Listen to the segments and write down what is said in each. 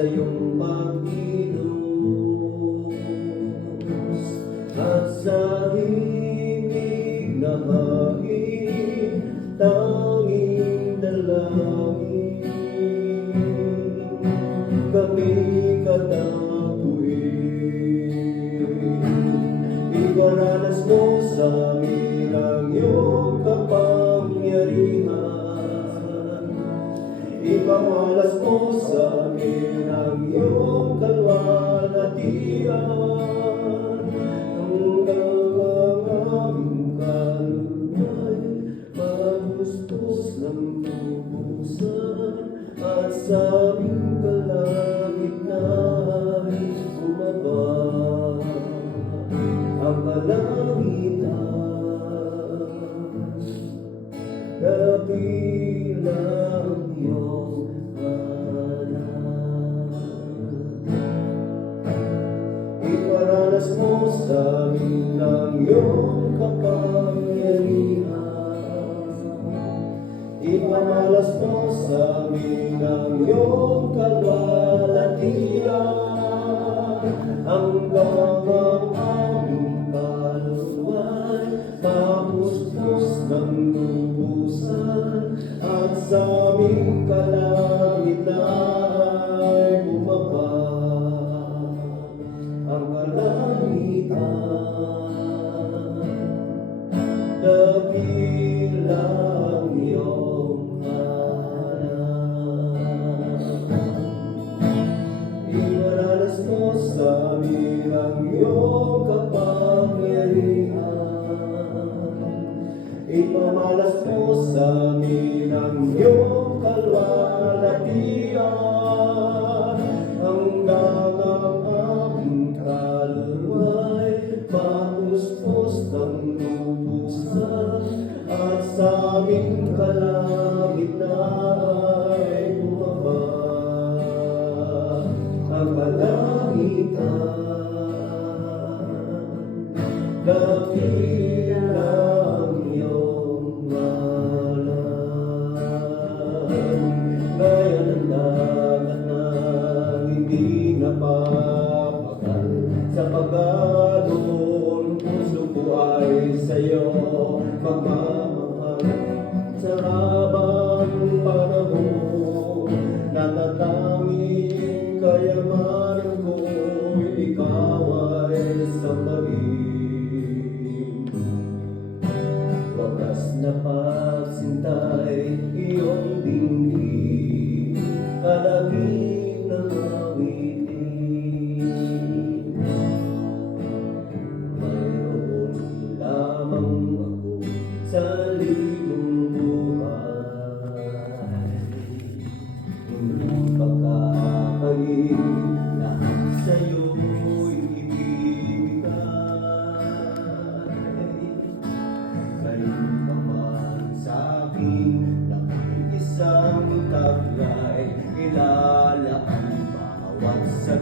iyong pag-ilos At sa himig na hangin Tanging dalangin Kami katapuin Iparanas mo sa amin ang iyong kapangyarihan. Ipamalas mo sa amin Lubusan At sa aming kalagitnaan Bumaba. Ang kalangitan Dakilang iyong ngalan Iparanas mo sa amin ang iyong kapangyarihan Ipamalas mo sa amin ang iyong kalwalatian Hanggang ang aming kalusuan Mapuspos ng lubusan At sa aming kalangitan ay bumaba. Ang kalangitan Dakilang iyong kapangyarihan Ipamalas mo sa amin ang iyong kalwalatian. Hanggang ang aming kaluway Papuspos ng lubusan At sa aming kalagitnaan kalangitan Dakilang Wakas na pagsintay iyong dinggin Kalaging ng awitin Mayroon lamang ako sa libong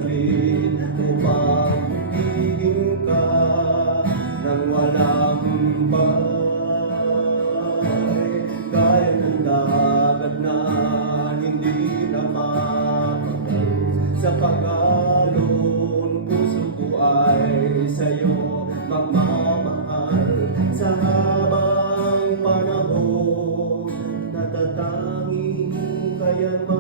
saglit Upang ibigin Nang walang bay Gaya ng dagat na Sa pagkalon Puso ko ay sa'yo Magmamahal. Sa habang panahon Natatanging kayamanan